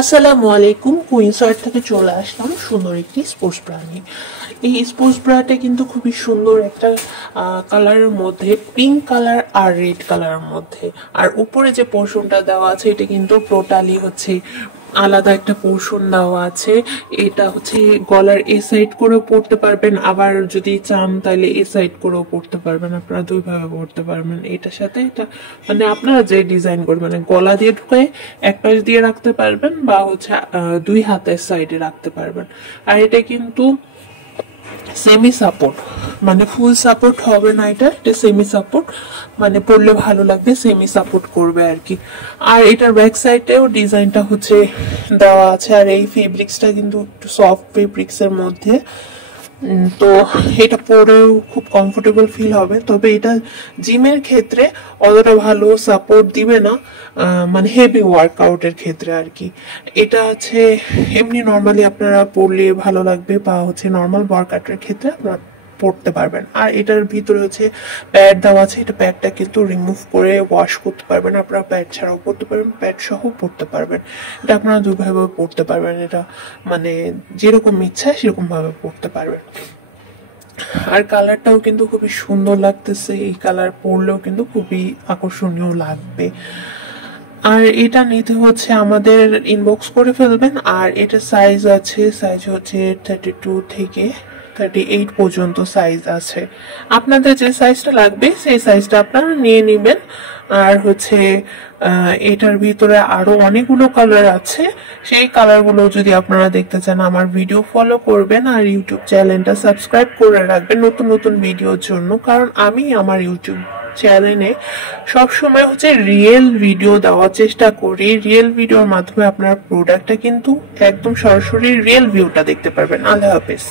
আসসালামু আলাইকুম, কুইন্সওয়ার্ড থেকে চলে আসলাম সুন্দর একটি স্পোর্টস ব্রা নিয়ে। এই স্পোর্টস ব্রাটা কিন্তু খুবই সুন্দর একটা কালারের মধ্যে, পিঙ্ক কালার আর রেড কালারের মধ্যে। আর উপরে যে পোর্শনটা দেওয়া আছে এটা কিন্তু টোটালি হচ্ছে আলাদা একটা পোর্শন দেওয়া আছে। এটা হচ্ছে গলার এ সাইড করেও পরতে পারবেন, আবার যদি চান তাহলে এ সাইড করেও পরতে পারবেন। আপনারা দুইভাবে পরতে পারবেন। এটার সাথে এটা মানে আপনারা যে ডিজাইন করবেন, মানে গলা দিয়ে ঢুকে এক পাশ দিয়ে রাখতে পারবেন বা হচ্ছে দুই হাতের সাইডে রাখতে পারবেন। আর এটা কিন্তু সেমি সাপোর্ট, মানে ফুল সাপোর্ট হবে না, এটা সেমি সাপোর্ট, মানে পরলে ভালো লাগবে, সেমি সাপোর্ট করবে আর কি। আর এটার ব্যাক সাইডেও ডিজাইনটা হচ্ছে দেওয়া আছে। আর এই ফেব্রিক্সটা কিন্তু একটু সফট ফেব্রিক্স এর মধ্যে, তো এটা পরেও খুব কমফোর্টেবল ফিল হবে। তবে এটা জিমের ক্ষেত্রে অতটা ভালো সাপোর্ট দিবে না, মানে হেভি ওয়ার্কআউটের ক্ষেত্রে আর কি। এটা হচ্ছে এমনি নর্মালি আপনারা পরলে ভালো লাগবে, বা হচ্ছে নর্মাল ওয়ার্কআউটের ক্ষেত্রে আপনারা পড়তে পারবেন। আর এটার ভিতরে হচ্ছে প্যাড দেওয়া আছে। এটা প্যাডটা কিন্তু রিমুভ করে ওয়াশ করতে পারবেন, আপনারা প্যাড ছাড়াও পড়তে পারবেন, প্যাড সহ পড়তে পারবেন। এটা আপনারা দুইভাবে পড়তে পারবেন, এটা মানে যেরকম ইচ্ছা সেরকম ভাবে পড়তে পারবেন। আর কালারটাও কিন্তু খুবই সুন্দর লাগতেছে, এই কালার পরলেও কিন্তু খুবই আকর্ষণীয় লাগবে। আর এটা নিতে হচ্ছে আমাদের ইনবক্স করে ফেলবেন। আর এটা সাইজ আছে, সাইজ হচ্ছে 32 থেকে 38 পর্যন্ত সাইজ আছে। আপনাদের যে সাইজটা লাগবে সেই সাইজটা আপনারা নিয়ে নেবেন। আর হচ্ছে এটার ভিতরে আরো অনেকগুলো কালার আছে, সেই কালারগুলো যদি আপনারা দেখতে চান আমার ভিডিও ফলো করবেন আর ইউটিউব চ্যানেলটা সাবস্ক্রাইব করে রাখবেন নতুন নতুন ভিডিওর জন্য। কারণ আমি আমার ইউটিউব চ্যানেলে সবসময় হচ্ছে রিয়েল ভিডিও দেওয়ার চেষ্টা করি। রিয়েল ভিডিওর মাধ্যমে আপনার প্রোডাক্টটা কিন্তু একদম সরাসরি রিয়েল ভিউটা দেখতে পারবেন। আল্লাহ হাফেজ।